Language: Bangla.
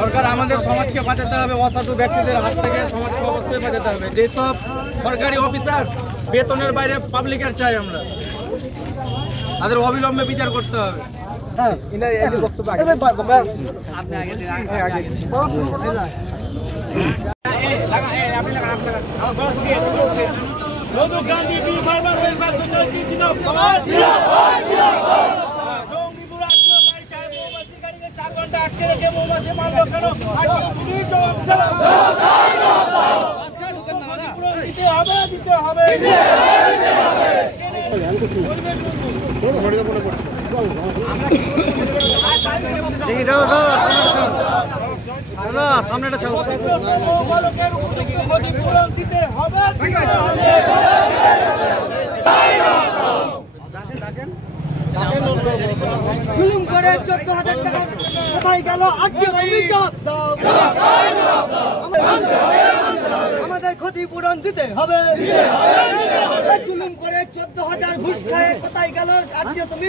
সরকার আমাদের সমাজকে বাঁচাতে হবে, অসাধু ব্যক্তিদের হাত থেকে সমাজকে অবশ্যই বাঁচাতে হবে। যেসব সরকারি অফিসার বেতনের বাইরে পাবলিকের চাই, আমরা তাদের অবিলম্বে বিচার করতে হবে। সামনেটা জুলুম করে 14,000 টাকা কোথায় গেল? আমাদের ক্ষতিপূরণ দিতে হবে। জুলুম করে 14,000 ঘুষ খায় কোথায় গেল? আজকে তুমি